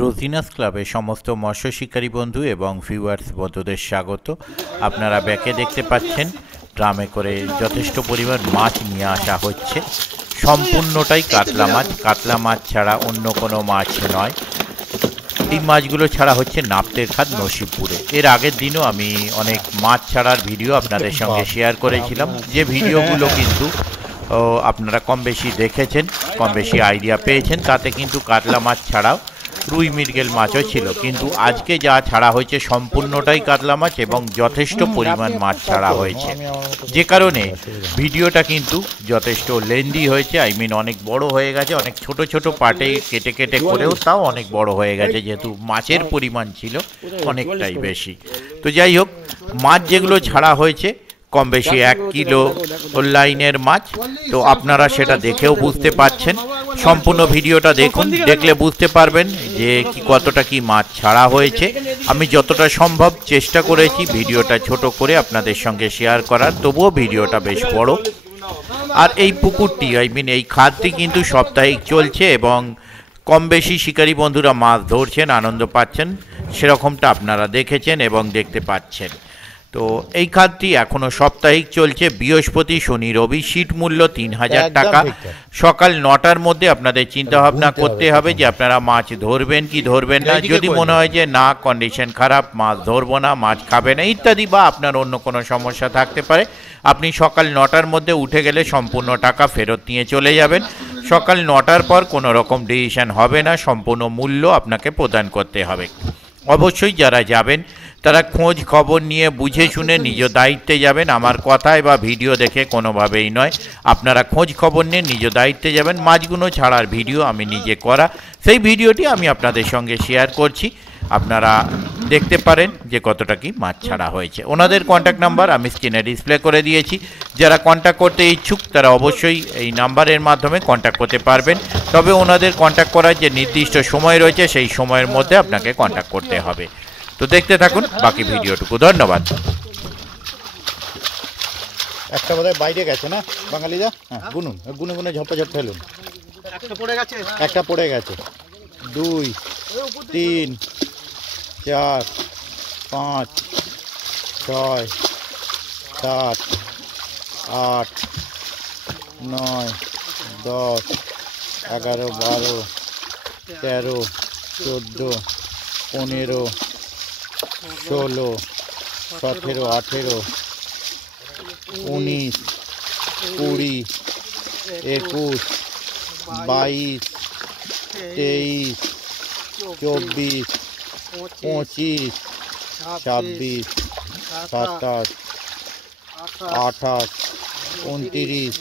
রোজিনাস ক্লাবে সমস্ত মৎস্য শিকারী বন্ধু এবং ভিউয়ার্স বন্ধুদের স্বাগত। আপনারা ব্যাকে দেখতে পাচ্ছেন ড্রামে করে যথেষ্ট পরিমাণ মাছ নিয়ে আসা হচ্ছে। সম্পূর্ণটাই কাতলা মাছ, কাতলা মাছ ছাড়া অন্য কোনো মাছ নয়। এই মাছগুলো ছাড়া হচ্ছে নাপ্তের খাদ নসিবপুরে। এর আগের দিনও আমি অনেক মাছ ছাড়ার ভিডিও আপনাদের সঙ্গে শেয়ার করেছিলাম, যে ভিডিওগুলো কিন্তু আপনারা কম বেশি দেখেছেন, কম বেশি আইডিয়া পেয়েছেন। তাতে কিন্তু কাতলা মাছ ছাড়াও রুই মৃগেল মাছও ছিল, কিন্তু আজকে যা ছাড়া হয়েছে সম্পূর্ণটাই কাতলা মাছ এবং যথেষ্ট পরিমাণ মাছ ছাড়া হয়েছে, যে কারণে ভিডিওটা কিন্তু যথেষ্ট লেন্দি হয়েছে। অনেক বড় হয়ে গেছে, অনেক ছোট ছোট পার্টে কেটে কেটে করেও তাও অনেক বড় হয়ে গেছে, যেহেতু মাছের পরিমাণ ছিল অনেকটাই বেশি। তো যাই হোক, মাছ যেগুলো ছাড়া হয়েছে কম বেশি 1 কিলো লাইনের মাছ। তো আপনারা সেটা দেখেও বুঝতে পাচ্ছেন। সম্পূর্ণ ভিডিওটা দেখুন, দেখলে বুঝতে পারবেন যে কতটা কি মাছ ছাড়া হয়েছে। আমি যতটা সম্ভব চেষ্টা করেছি ভিডিওটা ছোট করে আপনাদের সঙ্গে শেয়ার করার, তবুও ভিডিওটা বেশ বড়। আর এই পুকুরটি এই খাদটি কিন্তু সাপ্তাহিক চলছে এবং কম বেশি শিকারী বন্ধুরা মাছ ধরছেন, আনন্দ পাচ্ছেন, সেরকমটা আপনারা দেখেছেন এবং দেখতে পাচ্ছেন। তো এই খাদটি এখনও সাপ্তাহিক চলছে, বৃহস্পতি, শনি, রবি। সিট মূল্য 3000 টাকা। সকাল 9টার মধ্যে আপনাদের চিন্তা ভাবনা করতে হবে যে আপনারা মাছ ধরবেন কি ধরবেন না। যদি মনে হয় যে না, কন্ডিশন খারাপ, মাছ ধরবো না, মাছ খাবে না ইত্যাদি, বা আপনার অন্য কোনো সমস্যা থাকতে পারে, আপনি সকাল 9টার মধ্যে উঠে গেলে সম্পূর্ণ টাকা ফেরত নিয়ে চলে যাবেন। সকাল 9টার পর কোনো রকম ডিসিশন হবে না, সম্পূর্ণ মূল্য আপনাকে প্রদান করতে হবে। অবশ্যই যারা যাবেন তারা খোঁজ খবর নিয়ে বুঝে শুনে নিজ দায়িত্বে যাবেন। আমার কথায় বা ভিডিও দেখে কোনোভাবেই নয়, আপনারা খোঁজ খবর নিয়ে নিজ দায়িত্বে যাবেন। মাছগুলো ছাড়ার ভিডিও আমি নিজে করা, সেই ভিডিওটি আমি আপনাদের সঙ্গে শেয়ার করছি। আপনারা দেখতে পারেন যে কতটা কি মাছ ছাড়া হয়েছে। ওনাদের কন্ট্যাক্ট নাম্বার আমি স্ক্রিনে ডিসপ্লে করে দিয়েছি। যারা কন্ট্যাক্ট করতে ইচ্ছুক তারা অবশ্যই এই নাম্বারের মাধ্যমে কন্ট্যাক্ট করতে পারবেন। তবে ওনাদের কন্ট্যাক্ট করার যে নির্দিষ্ট সময় রয়েছে সেই সময়ের মধ্যে আপনাকে কন্ট্যাক্ট করতে হবে। তো দেখতে থাকুন বাকি ভিডিওটুকু। ধন্যবাদ। একটা বোধহয় বাইরে গেছে না বাঙালিরা? হ্যাঁ, গুনুন, গুনে গুনে ঝপাঝপ ফেলুন। একটা পড়ে গেছে। 2 3 4 5 6 7 8 9 10 11 12 13 14 15 16 17 18 19 20 21 22 23 24 25 26 27 28 29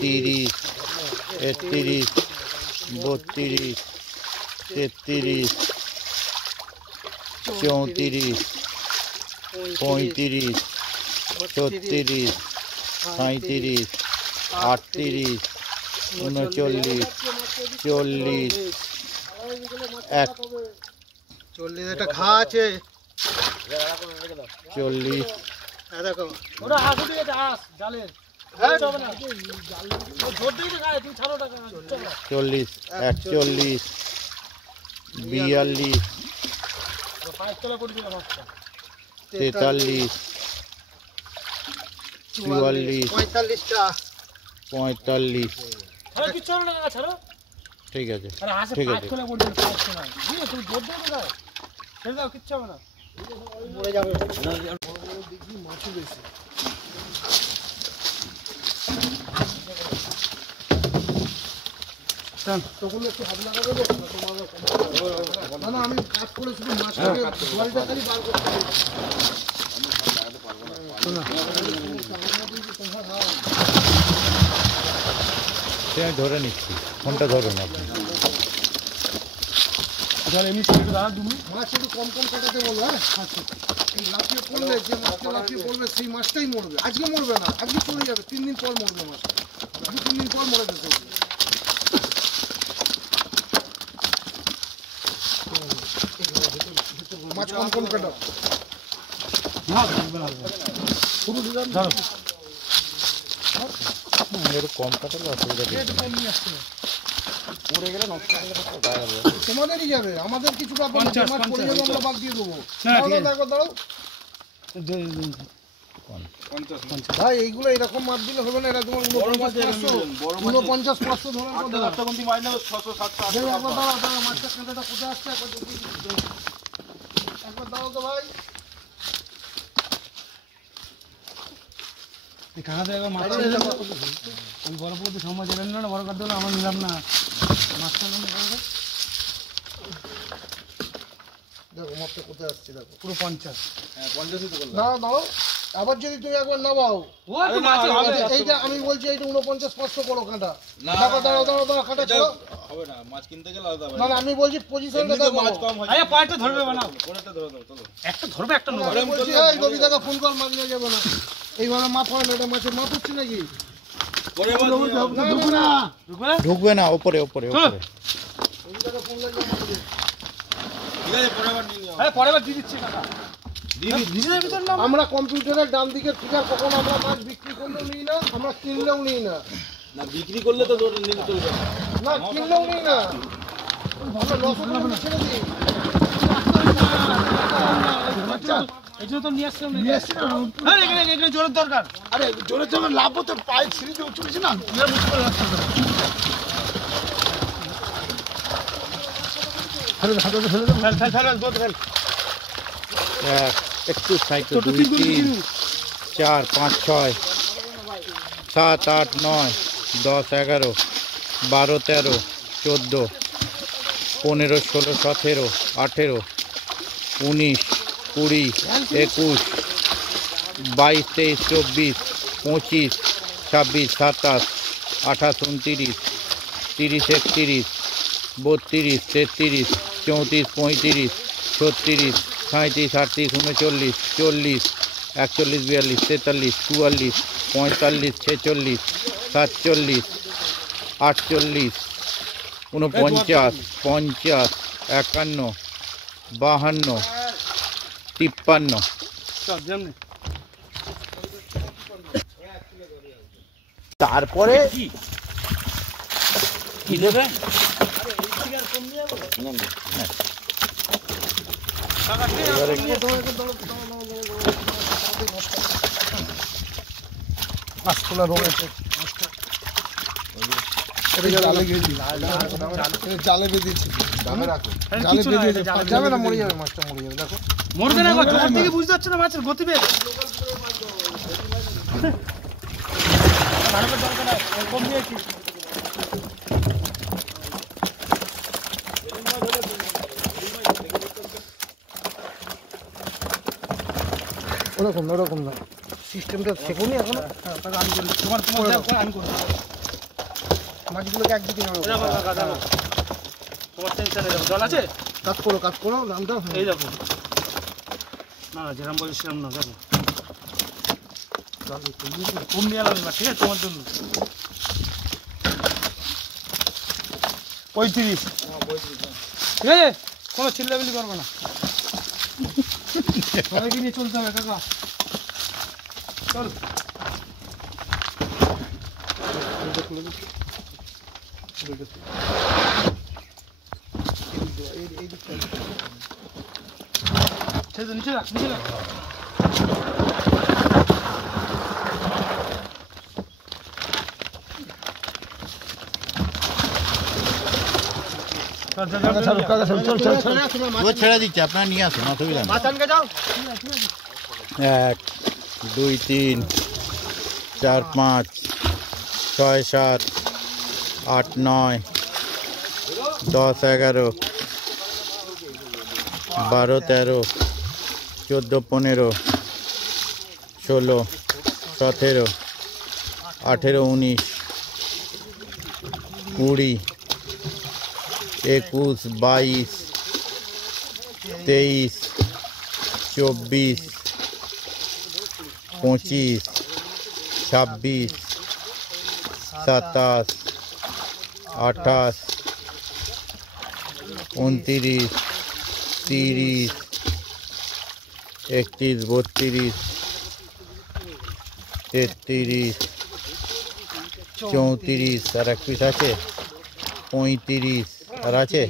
30 31 32 33 34 35 36 37 38 39 40 40 একটা ঘা আছে। 40 দেখো ওটা হাসু দিয়ে আস জালের। হ্যাঁ হবে না, জোর দিয়ে তো গায়ে, তুমি ছাড়ো টাকা। 40 41 42 পাঁচ তলা করে দিলাম মাছটা। 43 44 45টা 45। আরে কি চলো না ছাড়ো। ঠিক আছে, আরে হাসে ঠিক পাঁচ আছে। তলা করে দিলাম, পাঁচ তলা। বুঝলে তুমি জোর দিয়ে তো গায়ে ছেড়ে দাও, কিচ্ছু হবে না, মরে যাবে। দেখি মাছই বেশি। তখন একটু হাত লাগাবে না, না আমি কাজ করে শুধু মাছটাকে জলটা খালি বার করতে আমি ধরে নিচ্ছি, ফোনটা ধরুন আপনি। এমনি ছেড়ে দাও, মাছ একটু কম কম কাটাতে বলবো। হ্যাঁ আচ্ছা, এই লাফিয়ে পড়লে যে মাছটা লাফিয়ে পড়বে সেই মাছটাই মরবে। আজকে মরবে না, আজকে চলে যাবে, 3 দিন পর মরবে মাছটা। 2-3 দিন পর মরে যেতে। মাছ কম কম কাটো। একটু কম কাটালে অসুবিধা নেই। তোমাদেরই যাবে, আমাদের কিছু ব্যাপার না, যে মাছ পড়ে যাবে আমরা বাদ দিয়ে দেবো। দাঁড়াও ভাই, এইগুলো এরকম মাছ দিলে হবে না, এরা তোমার 49-500 ধরে একবার দাঁড়াও, মাছটা কাঁটাটা কোথায় আসছে একবার দাঁড়াও তো ভাই। বড় পড়তে সময় দেবেন না, বড় কাটতে হলে আমার নিলাম না মাছটা। দেখো মাছটা কোথায় আসছে, দেখো পুরো 50। দাঁড়াও, আবার যদি তুমি একবার নামাও, এইটা আমি বলছি এইটা 49-500 বড় কাঁটা। দাঁড়াও কাঁটা ছোড়ো। না আমি বলছি পজিশনটা দেখো। পাটা ধরবে বানাও, একটা ধরবে একটা নেবো। আমি বলছি এই রবি দাদা ফোন কর, মাছ নিয়ে যাবে না, এইভাবে মাছ হয় না, এটা মাছের মাছ হচ্ছে নাকি? ঢুকবে না, ওপরে ওপরে ওপরে। পরের দিয়ে দিচ্ছি কাকা। আমরা কম্পিউটারের ডান দিকের ফিগার কখন আমরা মাছ বিক্রি করলেও নিই না, আমরা কিনলেও নিই না। বিক্রি করলে তো নিতে চলবে না, কিনলেও নিই না, আমরা লস করে ছেড়ে দিই। এই জন্য তো নিয়ে আসছিলাম। এখানে জোরের দরকার। আরে জোরে জোরে লাভ তো পায়ে ছিঁড়ে দিয়ে চলেছে না, একটু সাইকেল 2 3 4 5 6 7 8 9 10 11 12 13 14 15 16 17 18 19 20 21 22 23 24 25 26 27 28 29 30 31 32 33 34 35 36 37 38 39 40 41 42 43 44 45 46 47 48 49 50 51 52 53। তারপরে কি দেবে? মাছ তোলা রয়েছে, জালে বেঁধেছি, জালে বেঁধে যাবে না, মরে যাবে, মাছটা মরে যাবে। দেখো মরবে না, জোর থেকে বুঝতে পারছো না মাছের গতিবেগ। কম দিয়েছি। ওরকম না, সিস্টেমটা শেখুনি এখনো। মাছগুলোকে একদিকে জল আছে, কাজ করো রামটা। এই দেখো না, যেরকম বলছি সেরকম না, দেখো কম নিয়ে এলাম এবার, ঠিক আছে তোমার জন্য। 35, ঠিক আছে, কোনো চিল্লাবিল্লি করবে না, সবাইকে নিয়ে চলতে হবে কাকা। চল নিচে রাখ, নিচে রাখ। ছেড়ে দিচ্ছে, আপনারা নিয়ে আসুন, অসুবিধা নেই। 1 2 3 4 5 6 7 8 9 10 11 12 13 14 15 16 17 18 19 20 21 22 23 24 25 26 27 28 29 30 31 32 33 34 আর এক পিস আছে 35 আর আছে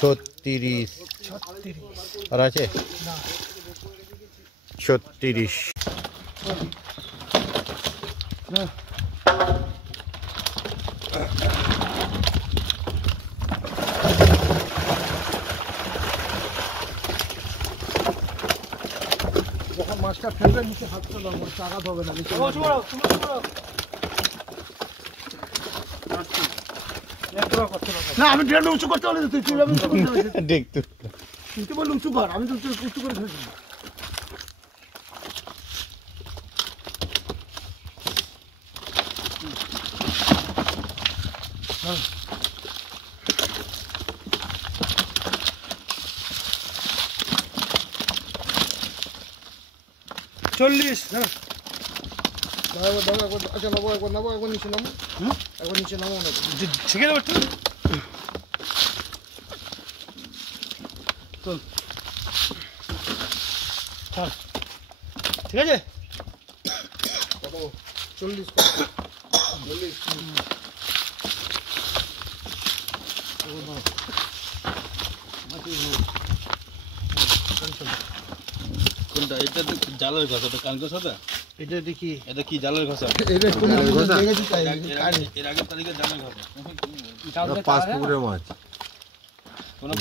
36 আর আছে 36 যখন মাছটা ফেলবে নিচে হাত তোলা মাছটা আঘাত হবে না নিচে না আমি ড্রেনটা উঁচু করতে বলে তুই আমি উঁচু করতে বলেছি দেখতে তুই বললি উঁচু কর আমি তো উঁচু করে ফেলছি চল্লিশ হ্যাঁ আচ্ছা নামো একবার নিচে নামো একবার নিচে নামো না ঠিক আছে চল ঠিক আছে 40 কোনটা এটা তো জালের ঘষা, এটা কানকো সাদা, এটা দেখি এটা কি জালের ঘষা? এটা কোন দেখেছি তাই এর আগের তারিখে জালের ঘষা। 5 পুকুরের মাছ,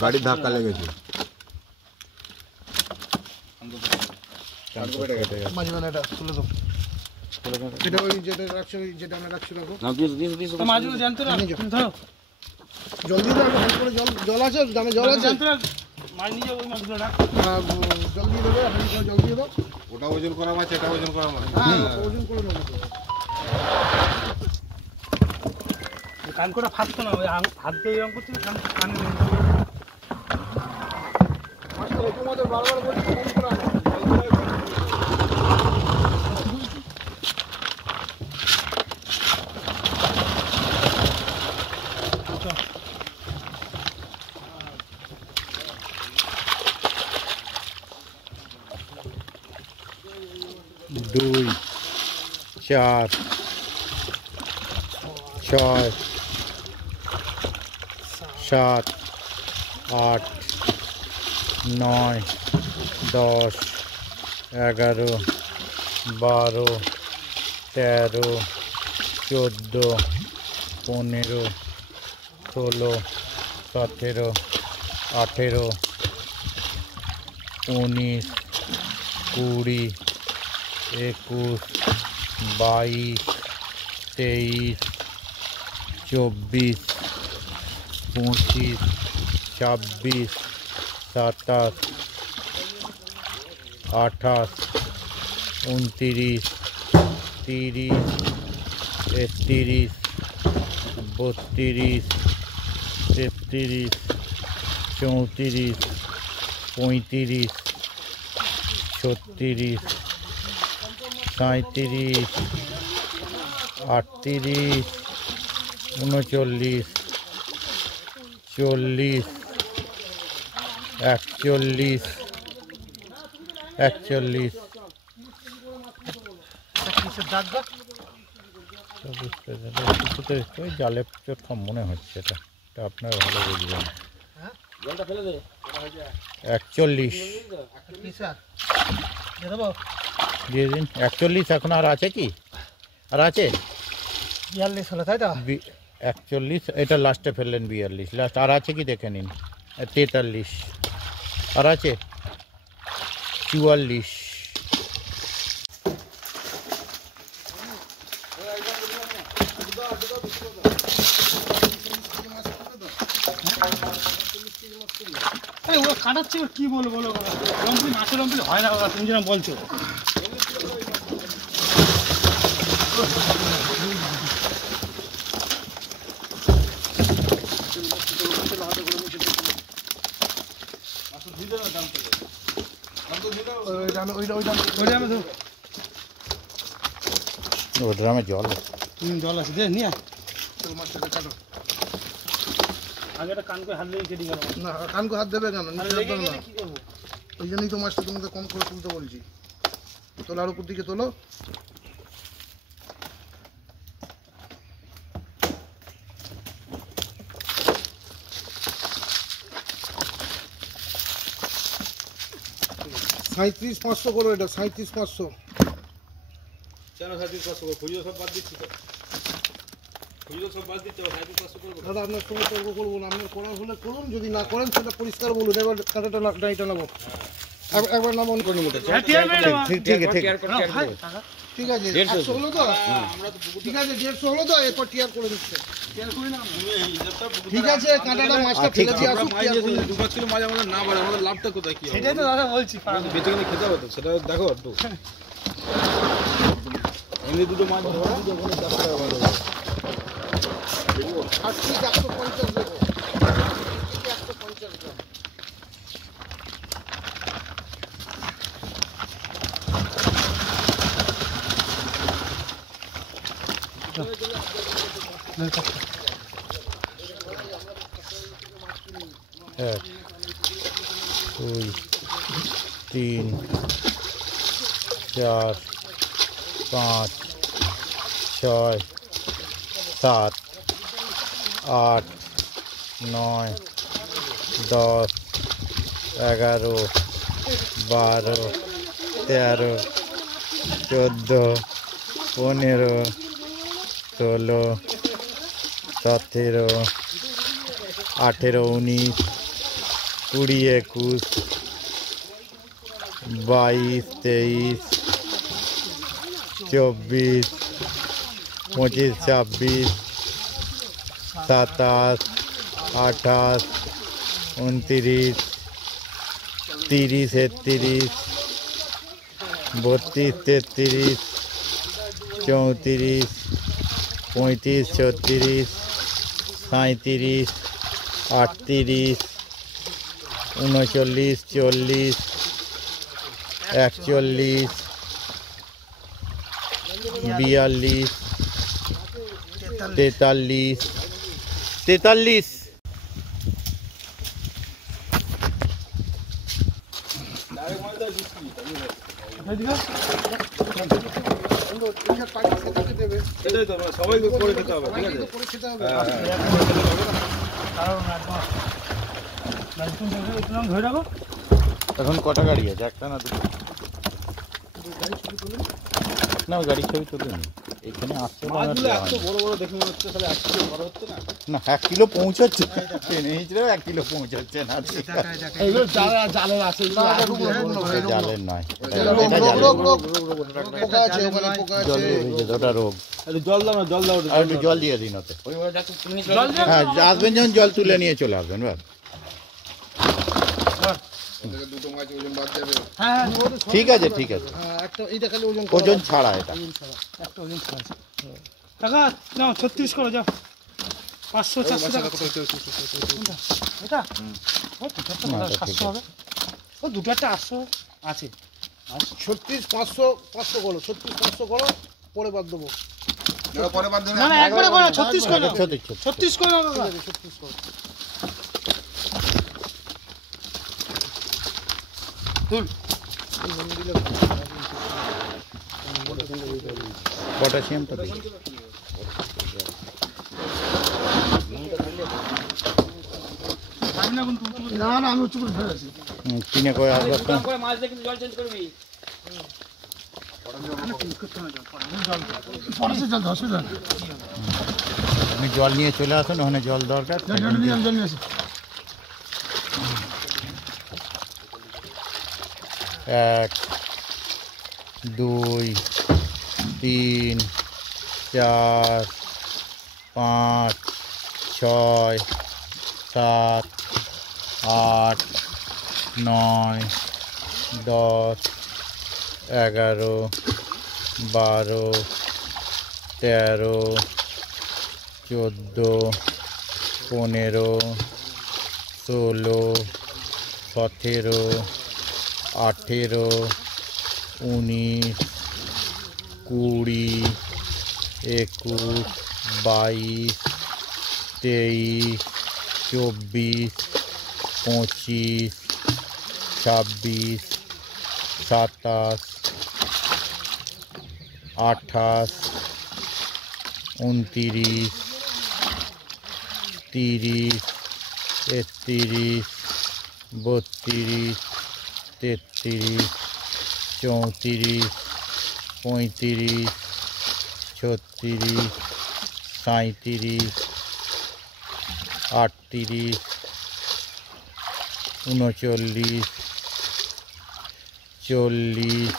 গাড়ি ধাক্কা লেগেছে। মাঝে মানে এটা তুলে দাও এটা ওই যেটা রাখছো যেটা আমরা রাখছি রাখো না দিস মাছগুলো জানতে না ধরো জল দিয়ে দাও হাত করে জল আছে দামে জল আছে জানতে না মাছ নিয়ে ওই মাছগুলো রাখ জল দিয়ে দেবো হাত করে জল দিয়ে দাও ওটা ওজন করা মাছ, এটা ওজন করা মাছ। হ্যাঁ ওজন করে নেবো কান করে ফাটতো না ওই হাত দিয়ে এরকম করছিল কান মাছটা তোমাদের বারবার বলছি কম করে আনো দুই 4 6 7 8 9 10 11 12 13 14 15 16 17 18 19 20 21 22 23 24 25 26 27 28 29 30 31 32 33 34 35 36 37 38 39 40 41 41 ওই জালে চোখা মনে হচ্ছে এটা আপনারা ভালো বুঝবেন। জলটা ফেলে দে। 41 দিয়ে দিন 41 এখন আর আছে কি আর আছে 42 হলো তাই তো 41 এটা লাস্টে ফেললেন 42 লাস্ট আর আছে কি দেখে নিন 43 আর আছে 44 ওরা কাটাচ্ছে কি বলো বলো রম্পিল মাছের রম্পিল হয় না ওরা তুমি যেরকম বলছো ও ড্রামে জল জল আছে দে নিয়ে মাছটাকে কাটো আগে একটা কান করে হাত লেগে কেটে গেল না কানকে হাত দেবে কেন নিচে হাত দেবে না কি করবো ওই জন্যই তো মাছটা তোমাকে কম করে তুলতে বলছি তোলার উপর দিকে তোলো 37,500 করো এটা, 37,500। কেন 37,500 খুচরো সব বাদ দিচ্ছি তো, খুচরো সব বাদ দিচ্ছি, 37,500 করবো। দাদা আপনার সঙ্গে তর্ক করবো না, আপনার করার হলে করুন, যদি না করেন সেটা পরিষ্কার বলুন। এবার কাঁটাটা ডাইটা নেবো, একবার নাম অন করে মোটে। হ্যাঁ, টিয়ার মেরে দেবো। ঠিক ঠিক ঠিক ভাই, টাকা। ঠিক আছে 100 হলো তো, ঠিক আছে 150 হলো তো, এরপর টিয়ার করে দিচ্ছে। ঠিক আছে, কাঁটাটা মাছটা ফেলে দিয়ে আসুন, টিয়ার করে দিচ্ছে। 2-5 কিলো মাছ আমাদের না বাড়ে, আমাদের লাভটা কোথায় কি হবে? সেটাই তো দাদা বলছি, আমাদের বেঁচে কিনে খেতে হবে তো, সেটা দেখো একটু। এমনি দুটো মাছ ধরো, ওখানে 10 টাকা করে দেবো। 8 পিস 150 দেবো, 150 গ্রাম। এক দুই তিন চার পাঁচ ছয় সাত আট নয় 10 11 12 13 14 15 16 17 18 19 20 21 22 23 24 25 26 27 28 29 30 31 32 33 34 35 36 37 38 39 40 41 42 43 43 এইটা পানি খেতে দেবে, সেটাই তো, মানে সবাইকে করে খেতে হবে, ঠিক আছে? করে খেতে হবে। কারণ একবার লাইসেন্স একটু নাম ধরে রাখো। এখন কটা গাড়ি আছে? একটা না দুটো? না ওই গাড়ির ছবি তুলে নি, এখানে আসছে না মাছগুলো এত বড় বড় দেখে মনে হচ্ছে, তাহলে 1 কিলো বড় হচ্ছে না? না 1 কিলো পৌঁছাচ্ছে ট্রেনে হিচড়ে 1 কিলো পৌঁছাচ্ছে না, এইগুলো জালের আছে, জালের নয়, রোগ এটা রোগ জালের রোগ নয়। রোগ পোকা আছে, ওখানে পোকা জল আছে। দিয়ে ভেজে ওটা রোগ। একটু জল দাও না, জল দাও। আর একটু জল দিয়ে দিন ওতে। জল দিয়ে হ্যাঁ আসবেন যখন জল তুলে নিয়ে চলে আসবেন ব্যাস। দুটো মাছ ওজন বাদ যাবে। হ্যাঁ, ঠিক আছে ঠিক আছে, হ্যাঁ, একটা এইটা খালি ওজন ওজন ছাড়া এটা। একটা ওজন ছাড়া আছে। টাকা নাও 36 করো, যাও 500 400 টাকা। এটা ও দুটো একটা না, এটা 700 ঠিক হবে, ও দুটো একটা 800 আছে। 36,500 করো, 36,500 করো, পরে বাদ দেবো। পরে বাদ দেবে। না না একবারে করো, 36 করো, এটা ছোট ছোট। 36 করো ঠিক বাবা। আছে 36 করো। পটাশিয়ামটা দিই। আমি না কিন্তু তুমি না না, আমি উঁচু করে ধরে আছি। কিনে করে আসবে একটা। মাছ দেখে জল চেঞ্জ করবি। পরে জল দাও, অসুবিধা নেই। আপনি জল নিয়ে চলে আসুন, ওখানে জল দরকার। জল নিয়ে আসি। 1 2 3 4 5 6 7 8 9 10 11 12 13 14 15 16 17 18 19 20 21 22 23 24 25 26 27 28 29 30 31 32 33 34, 35, 36, 37, 38, 39, 40, 41।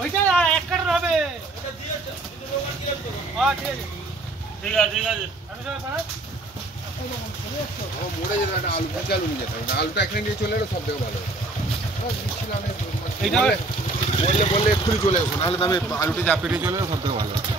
ওইটা এক কাটার হবে। হ্যাঁ ঠিক আছে ঠিক আছে। আমি সব পারা মোড়ে যেতে একটা আলু কাঁচা আলু নিয়ে যেতে হবে। আলুটা এখানে নিয়ে চলে এলো সব থেকে ভালো হতো। এইটা বললে এক্ষুনি চলে এসো, নাহলে তবে আলুটা যা পেটে চলে এলো সব থেকে ভালো হতো।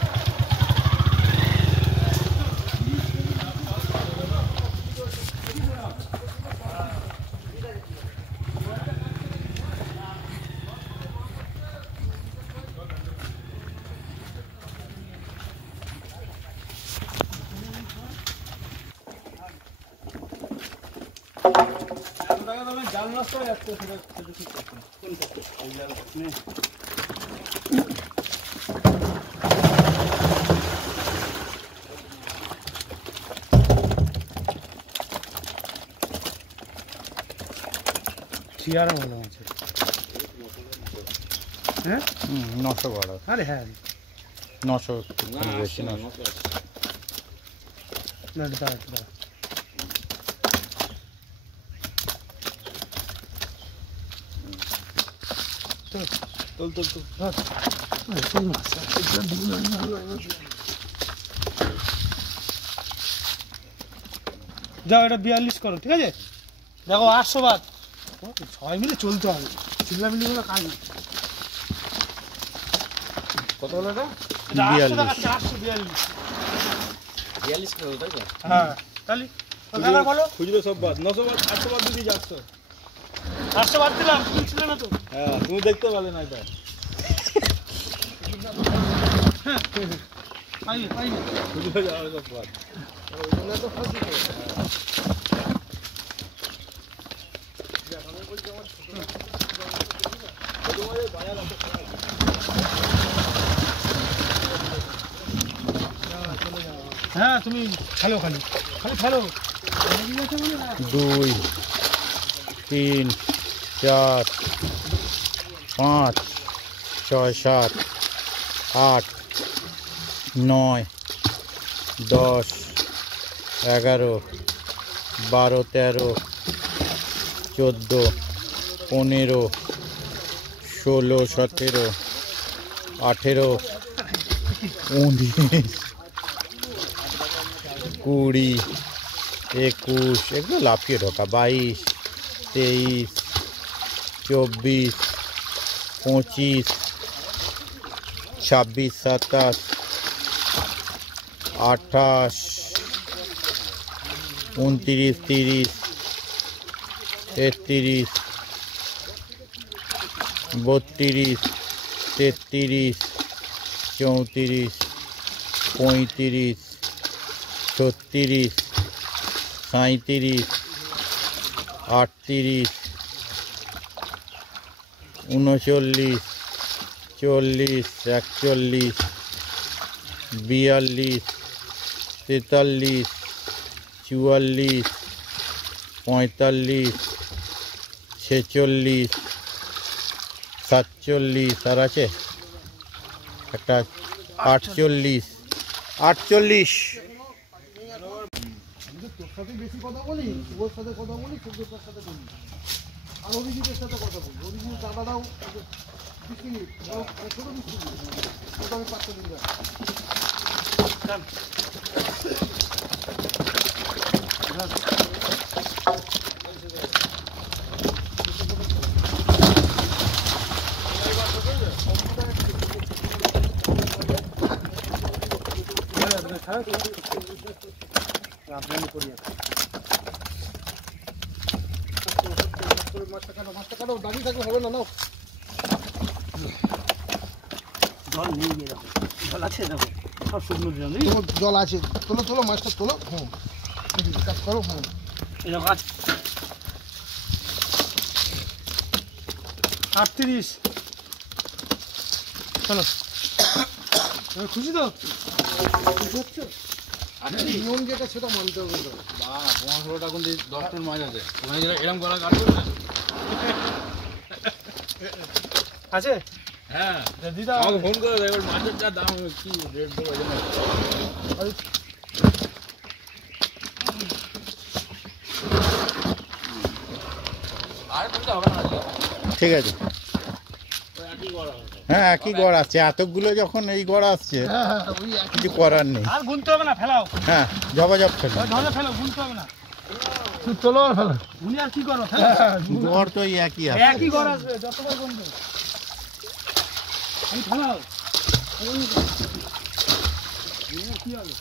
চেয়ারও মনে আছে। হ্যাঁ 900 বড়, আরে হ্যাঁ 900 বেশি, 900। না দাঁড়া দাঁড়া যাও এটা 42 করো, ঠিক আছে? দেখো 800 বাদ, সবাই মিলে চলতে হবে, চিল্লামিল্লি করে কাজ না। কত হলো এটা? এটা 800 টাকা, 442। 42 কিলো তাই তো? হ্যাঁ তাহলে টাকা বলো। খুচরো সব বাদ 900 বাদ 800 বাদ দিয়ে 400। 800 বাদ দিলাম, তুমি ছিল না তো? হ্যাঁ তুমি দেখতে পারলে না এটা। পাইবে পাইবে। খুচরো যাওয়ার সব বাদ। হ্যাঁ তুমি খেলো খালি খালি খেলো। 2, 3, 4, 5, 6, 7, 8, 9, 10, 11, 12, 13, 14, 15, 16, 17, 18, 19, 20, 21, এগুলো লাফিয়ে ঢোকা, 22, 23, 24, 25, 26, 27, 28, 29, 30, 31, 32, 33, 34, 35, 36, 37, 38, 39, 40, 41, 42, 43, 44, 45, 46, 47, আর আছে একটা 48, 48। তোর সাথে বেশি কথা বলি, ওর সাথে কথা বলি, সূর্যটার সাথে বলি, আর অভিজিতের সাথে কথা বলি। অভিজিৎ দাদারাও বিক্রি ছোট বিক্রি, ওটা আমি পাত্র দিই না। আপনার করে মাছটা কাটো দাঁড়িয়ে থাকলে হবে না। নাও জল নেই এরকম, জল আছে দেখো সব শুকনো জল। তোমার জল আছে, তোলো মাছটা তোলো। কাজ করো। এরকম আছে 38। চলো খুশি তো? নিয়ম যেটা সেটা মানতে হবে। 15-16টা কিন্তু 10 টন মাছ আছে, ওখানে এরকম গলা কাটবে না। আছে হ্যাঁ, দিদা আমাকে ফোন করে দেয়, মাছের যা দাম কি রেট বলো জানো? আর কোনটা হবে না, ঠিক আছে। হ্যাঁ একই গড় আছে, এতগুলো যখন এই গড় আসছে কিছু করার নেই। আর গুনতে হবে না, ফেলাও। হ্যাঁ জবাজব ফেলো, ধরে ফেলো, গুনতে হবে না। তোলো আর ফেলো। গুনি আর কি করো? গড় তো এই একই আছে। একই গড় আসবে যতবার গুনবে। আমি ফেলাও কি হবে?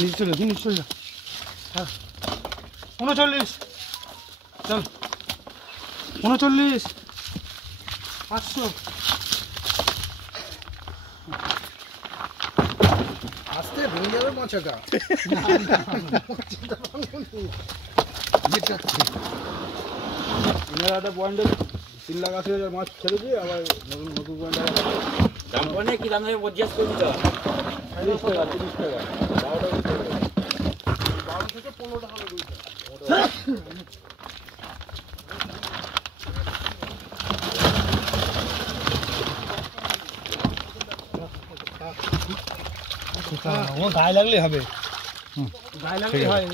নিচে চলে যা। 39 চল, 39 500। আস্তে ভেঙে যাবে মাছটা। এনারা একটা পয়েন্টে 3,80,000 মাছ ছেড়েছি, আবার নতুন পয়েন্টে দাম পড়ে কি দাম দেবে জিজ্ঞেস করবি তো। 30 টাকা 30 টাকা 12 টাকা 12 থেকে 15 টাকা করে দুইটা। ও গায়ে লাগলে হবে, গায়ে লাগলে হয়।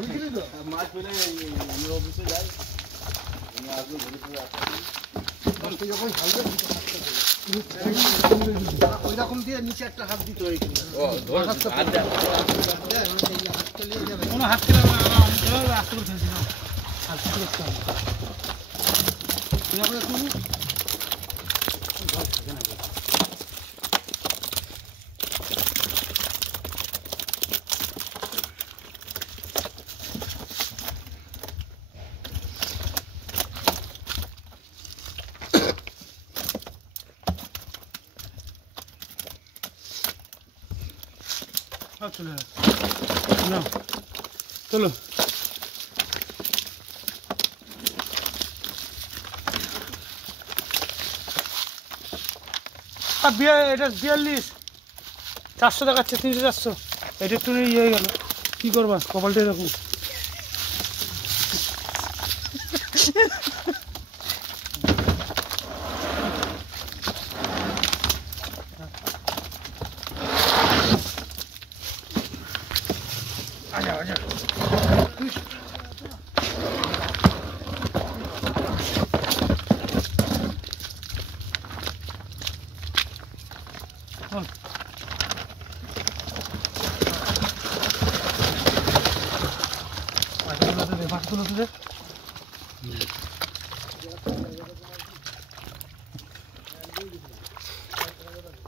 বলছিলি তো মাছ পেলে আমি অফিসে যাই আমি আসবো ঘুরে ঘুরে আসবো মাছটা যখন ঢালবে ওই রকম দিয়ে নিচে একটা হাত দিতে হয় ও ধর হাত দে কোনো হাত খেলে আস্তে করে ফেলছি না আস্তে করতে হবে চলে না চলো এটা 42 400 দেখাচ্ছে 300 400 এটা একটু ইয়ে হয়ে গেল কি করবা কপালটা এরকম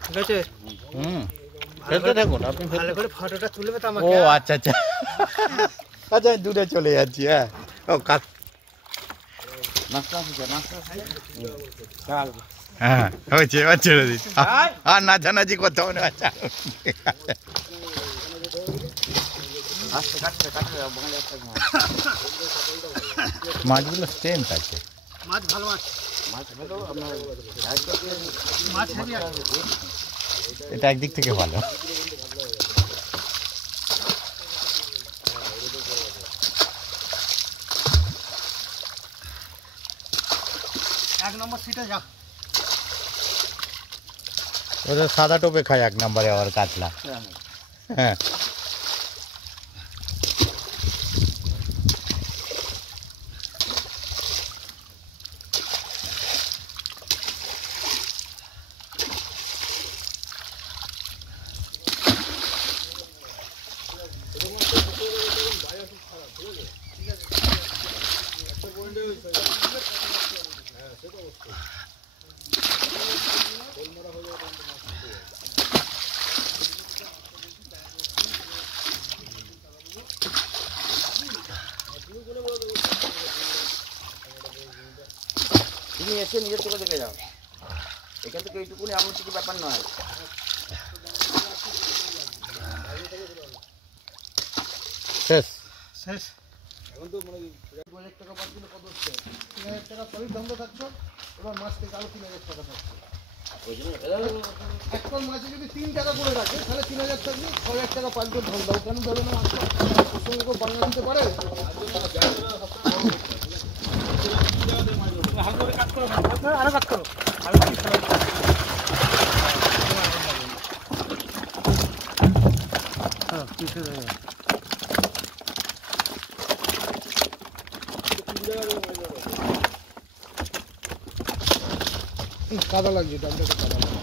ঠিক আছে ফেলতে থাকুন আপনি ভালো করে ফটোটা তুলবে তো ও আমাকে আচ্ছা আচ্ছা আচ্ছা আমি দূরে চলে যাচ্ছি হ্যাঁ ও কাজ নাস্তা আছে নাস্তা চাল হ্যাঁ হয়েছে এবার ছেড়ে দিচ্ছি আর নাচানাচি করতে হবে না আচ্ছা আস্তে কাটতে কাটতে বাঙালি একটা মাছগুলো স্ট্রেংথ আছে মাছ ভালো মাছ মাছ হলো আপনার মাছ হেভি এটা একদিক থেকে ভালো এক নম্বর সিটে যা ওদের সাদা টোপে খায় 1 নম্বরে আবার কাতলা হ্যাঁ তুমি এসে নিজের চোখে দেখে যাও এখান থেকে এইটুকুনি আমার কিছু ব্যাপার নয় শেষ শেষ এখন তো মানে 2,000 টাকা পাচ্ছি না কত হচ্ছে 3,000 টাকা সবই বন্ধ থাকছো এবার মাছ থেকে আরো 3,000 টাকা থাকছে একটা মাছে যদি 3 টাকা করে রাখে তাহলে 3,000 থাকবে 6,000 টাকা পাঁচ জন ধরে দাও কেন ধরে না মাছটা ওর সঙ্গে কেউ বাংলা দিতে পারে হালকা করে কাট করো আরো কাট করো আরো কি হ্যাঁ পিছে যাবে কাদা লাগছে ডালটাতে কাদা লাগছে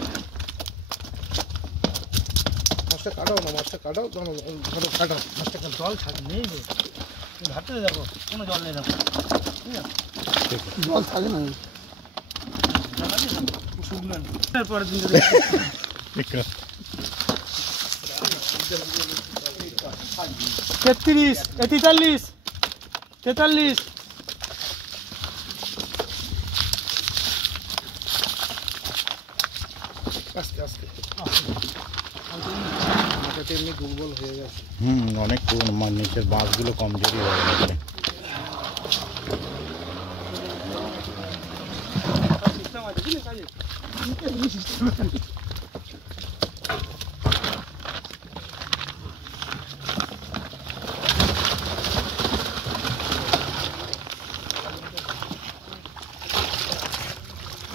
মাছটা কাটাও না মাছটা কাটাও ধরো কাটাও মাছটা কাটাও জল থাকে নেই যে তুমি ঘাটতে যাবো কোনো জল নেই দেখো জল থাকে না শুকনো পরের দিন 33 43 43 আস্তে আস্তে মাথাটা এমনি দুর্বল হয়ে গেছে অনেক নিচের বাঁশগুলো কমজোরি হয়ে গেছে সিস্টেম আছে কি না কাজে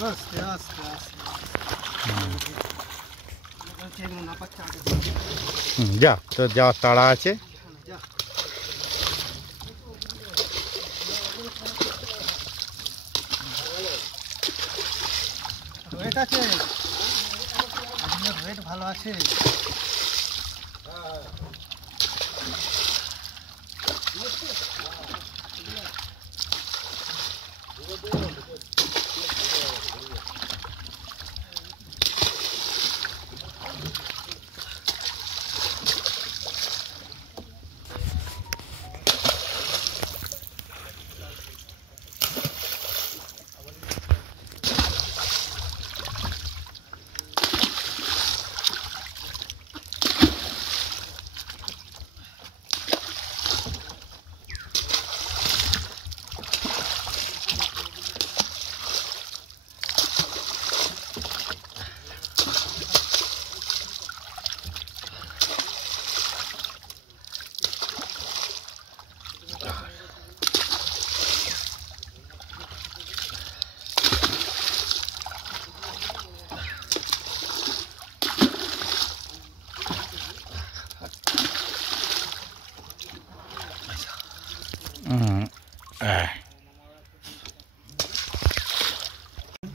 আস্তে আস্তে আস্তে যা তো যাওয়ার তাড়া আছে ওয়েট আছে, আজকের ওয়েট ভালো আছে।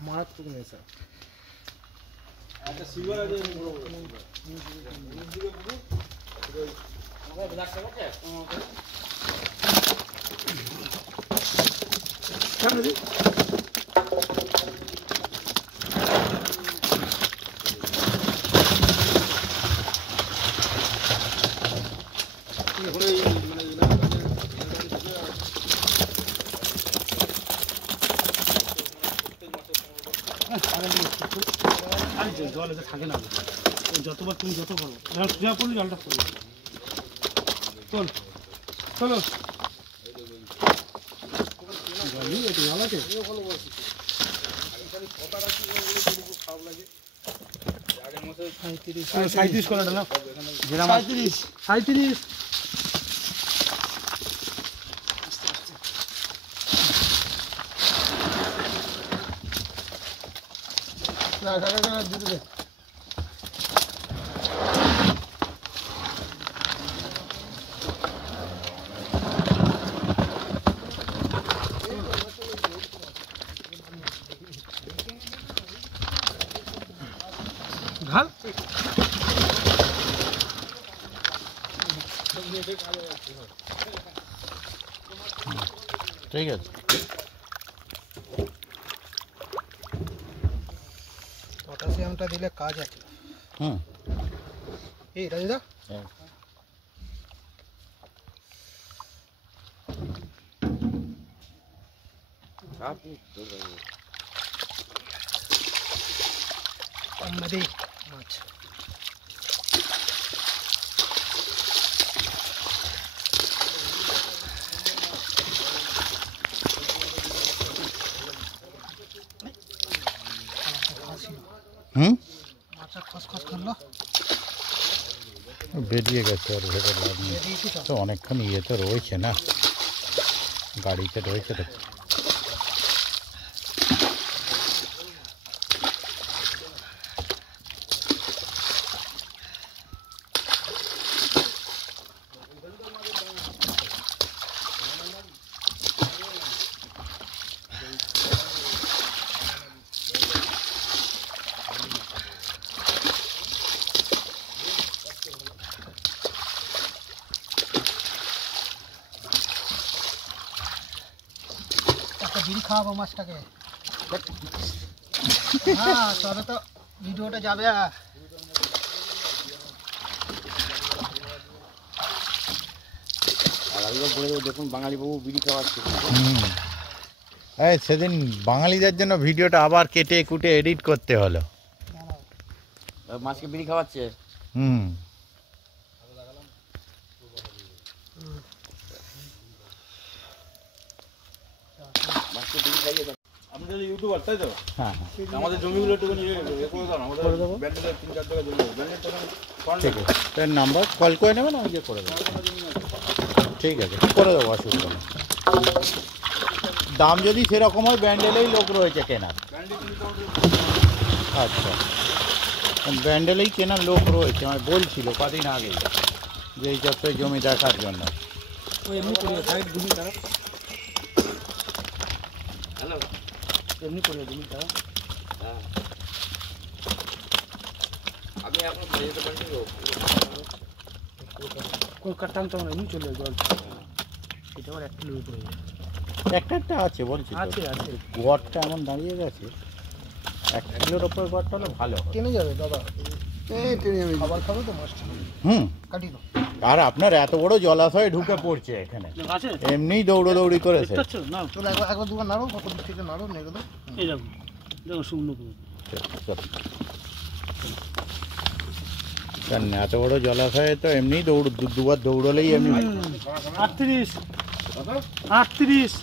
মারাত্মক নেশা। একটা সিলভার আছে বড় বড় জল এতে থাকে না, যতবার তুমি যত করো সোজা পড়লি জলটা পড়লো। চল চলো জল আছে। 37 করে ডালা, 37 না কাকা দিতে দে। ঢাল ঠিক আছে। পটাশিয়ামটা দিলে কাজ আছে। হুম এই রাজুদা আমাদের মাছ হুম মাছটা খসখস করলো, বেরিয়ে গেছে আর ভেতর লাভ নেই তো, অনেকক্ষণ ইয়েতে রয়েছে না, গাড়িতে রয়েছে তো। একটা বিড়ি খাওয়াবো মাছটাকে। হ্যাঁ তবে তো ভিডিওটা যাবে। দেখুন বাঙালি বাবু বিড়ি খাওয়াচ্ছে। এই সেদিন বাঙালিদের জন্য ভিডিওটা আবার কেটে কুটে এডিট করতে হলো। মাছকে বিড়ি খাওয়াচ্ছে। হুম মাছকে বিড়ি খাইয়ে আমাদের ইউটিউবার তাই তো? হ্যাঁ আমাদের জমিগুলো একটু নিয়ে করে দাও, আমাদের ব্যান্ডেলের 3-4 টাকা জমি, ব্যান্ডেল তখন ঠিক আছে, তার নাম্বার কল করে নেবেন, আমি যে করে দেবো। ঠিক আছে করে দেবো, অসুবিধা নেই। দাম যদি সেরকম হয় ব্যান্ডেলেই লোক রয়েছে কেনার। আচ্ছা ব্যান্ডেলেই কেনার লোক রয়েছে, আমার বলছিল কদিন আগে যে এই চত্বরে জমি দেখার জন্য। এমনি করে সাইড ঘুমি তারা, হ্যালো এমনি করে ঘুমি তারা। এখন ফিরে যেতে পারছি তো কলকাতা টানতে হবে না, এমনি চলে যাবে জল। এটা আবার 1 কিলোর উপরে যায়। একটা আছে বলছি তো। আছে আছে গড়টা এমন দাঁড়িয়ে গেছে, 1 কিলোর ওপর গড়টা হলে ভালো হয়। টেনে যাবে দাদা, টেনে যাবে। খাবার খাবে তো মাছটা, হুম। কাটি দাও। আর আপনার এত বড় জলাশয়ে ঢুকে পড়ছে এখানে, আছে এমনিই দৌড়দৌড়ি করেছে। দেখতে পাচ্ছ না? চলো একবার দুবার নাড়ো, কত দিক থেকে নাড়ো, নেড়ে দাও। এই দেখো দেখো শুকনো করে। কেন এত বড় জলাশয়ে তো এমনি দুবার দৌড়লেই এমনি 38 38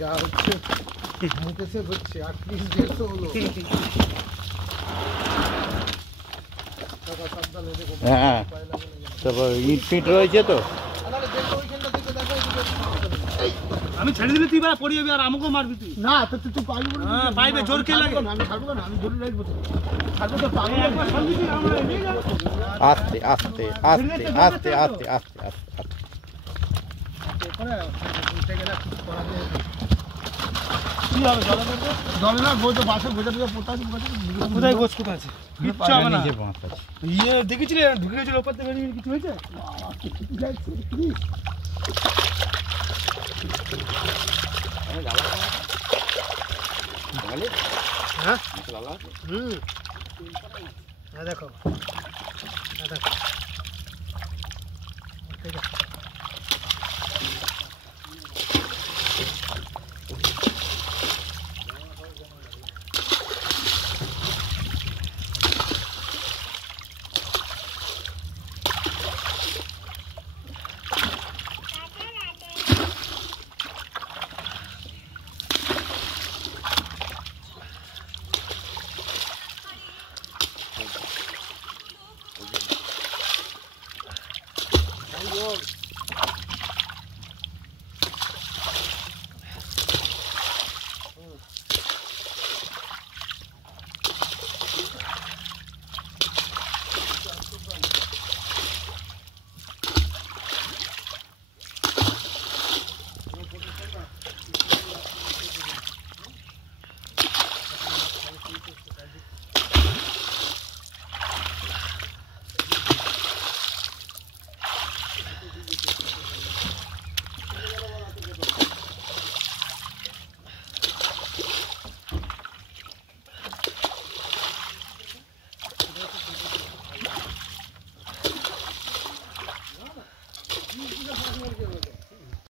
যা হচ্ছে মুখে সে হচ্ছে 38-150 হলো। সাবধানে দেখো, হ্যাঁ। তারপর ইট ফিট রয়েছে তো। তাহলে দেখো ওইখানটা থেকে দেখো, আমি ছেড়ে দিলে তুই পড়ে যাবি আর আমাকেও মারবি তুই। না তো তুই পাইবি বলে। হ্যাঁ পাইবে, জোর কে লাগে? আমি ছাড়বো না, আমি ধরে রাখবো তো। ছাড়বো তো পাবো একবার সঙ্গে তুই আমরা নিয়ে যাবো। আস্তে আস্তে আস্তে আস্তে আস্তে আস্তে আস্তে আস্তে। করে উঠে গেলে কিছু করা যায় না। কি হবে জলে দেখো? জলে না গোজ বাসে গোজা দিয়ে পোতা আছে, কোথায় গোছ কোথায় আছে? কিচ্ছু হবে না। নিচে বাঁশ আছে। ইয়ে দেখেছিলে ঢুকে গেছিল ওপর থেকে, বেরিয়ে কিছু হয়েছে? হ্যাঁ লালা আছে দেখো, দেখো ঠিক আছে।